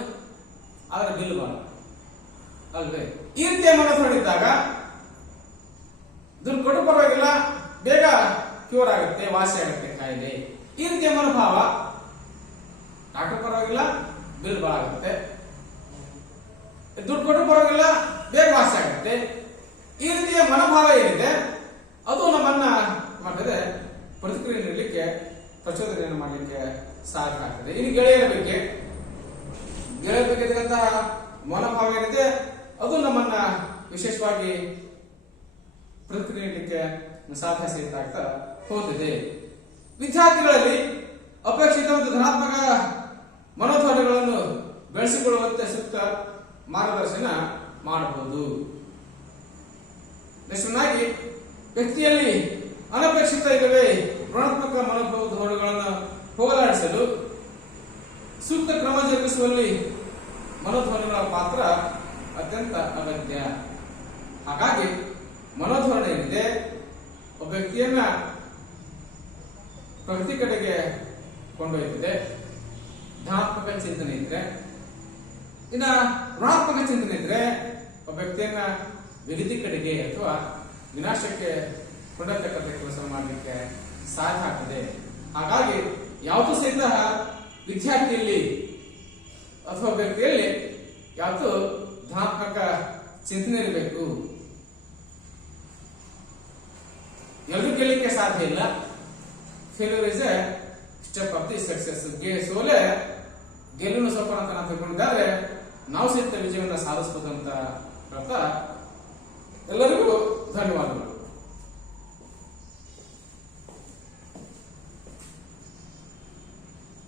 ಆದ್ರೆ ಬಿಲ್ ಬಾಳ ಅಲ್ವೇ? ಈ ರೀತಿಯ ಕೊಟ್ಟರು ಪರವಾಗಿಲ್ಲ, ಬೇಗ ಕ್ಯೂರ್ ಆಗುತ್ತೆ, ವಾಸಿ ಆಗುತ್ತೆ ಕಾಯಿಲೆ. ಈ ರೀತಿಯ ಮನೋಭಾವ, ಡಾಕ್ಟರ್ ಪರವಾಗಿಲ್ಲ ಬಿಲ್ ಭಾಳ ಆಗುತ್ತೆ, ದುಡ್ಡು ಕೊಟ್ಟರು ಪರವಾಗಿಲ್ಲ ಬೇಗ ವಾಸಿ ಆಗುತ್ತೆ. ಈ ರೀತಿಯ ಮನೋಭಾವ ಏನಿದೆ ಅದು ನಮ್ಮನ್ನ ಮಾಡಿದ್ರೆ ಪ್ರತಿಕ್ರಿಯೆ ನೀಡಲಿಕ್ಕೆ, ಪ್ರಚೋದನೆಯನ್ನು ಮಾಡಲಿಕ್ಕೆ ಸಾಧ್ಯ ಆಗ್ತದೆ. ಇನ್ನು ಗೆಳೆಯರ ಬಗ್ಗೆ ಇರತಕ್ಕಂತಹ ಮನೋಭಾವ ಏನಿದೆ ಅದು ನಮ್ಮನ್ನ ವಿಶೇಷವಾಗಿ ಪ್ರತಿಕ್ರಿಯೆ ನೀಡಲಿಕ್ಕೆ ಸಾಧ್ಯ ಸಹಿತ ಆಗ್ತಾ ಹೋಗ್ತದೆ. ವಿದ್ಯಾರ್ಥಿಗಳಲ್ಲಿ ಅಪೇಕ್ಷಿತ ಮತ್ತು ಧನಾತ್ಮಕ ಮನೋಧೋರಣೆಗಳನ್ನು ಬೆಳೆಸಿಕೊಳ್ಳುವಂತೆ ಸೂಕ್ತ ಮಾರ್ಗದರ್ಶನ ಮಾಡಬಹುದು. ನೆಕ್ಸ್ಟ್ನಾಗಿ ವ್ಯಕ್ತಿಯಲ್ಲಿ ಅನಪೇಕ್ಷಿತ ಇಲ್ಲವೇ ಋಣಾತ್ಮಕ ಮನೋಭಾವ ಧೋರಣೆಗಳನ್ನು ಹೋಗಲಾಡಿಸಲು ಸೂಕ್ತ ಕ್ರಮ ಜರುಗಿಸುವಲ್ಲಿ ಮನೋಧೋರಣೆಗಳ ಪಾತ್ರ ಅತ್ಯಂತ ಅಗತ್ಯ. ಹಾಗಾಗಿ ಮನೋಧೋರಣೆ ಏನಿದೆ ಒಬ್ಬ ವ್ಯಕ್ತಿಯನ್ನ ಪ್ರಗತಿ ಕಡೆಗೆ ಕೊಂಡೊಯ್ಯುತ್ತದೆ. ಧನಾತ್ಮಕ ಚಿಂತನೆ ಇದ್ರೆ, ಇನ್ನ ಋಣಾತ್ಮಕ ಚಿಂತನೆ ಇದ್ರೆ ಒಬ್ಬ ವ್ಯಕ್ತಿಯನ್ನ ವಿಗತಿ ಕಡೆಗೆ ಅಥವಾ ವಿನಾಶಕ್ಕೆ ಕೊಂಡೊಯ್ತಕ್ಕಂಥ ಕೆಲಸ ಮಾಡಲಿಕ್ಕೆ ಸಾಧ್ಯ ಆಗ್ತದೆ. ಹಾಗಾಗಿ ಯಾವುದು ಸಹಿತ ವಿದ್ಯಾರ್ಥಿಯಲ್ಲಿ ಅಥವಾ ವ್ಯಕ್ತಿಯಲ್ಲಿ ಯಾವುದು ಧನಾತ್ಮಕ ಚಿಂತನೆ ಇರಬೇಕು. ಎಲ್ಲರೂ ಗೆಲ್ಲಲಿಕ್ಕೆ ಸಾಧ್ಯ ಇಲ್ಲ. Failure is a step of the success. ಸೋಲೆ ಗೆಲುವಿನ ಸೋಪಾನ ಅಂತ ನಾವು ತಿಳ್ಕೊಂಡಿದ್ದಾರೆ, ನಾವು ಸಹಿತ ವಿಜಯವನ್ನು ಸಾಧಿಸಬಹುದು ಅಂತ ಹೇಳ್ತಾ ಎಲ್ಲರಿಗೂ ಧನ್ಯವಾದಗಳು.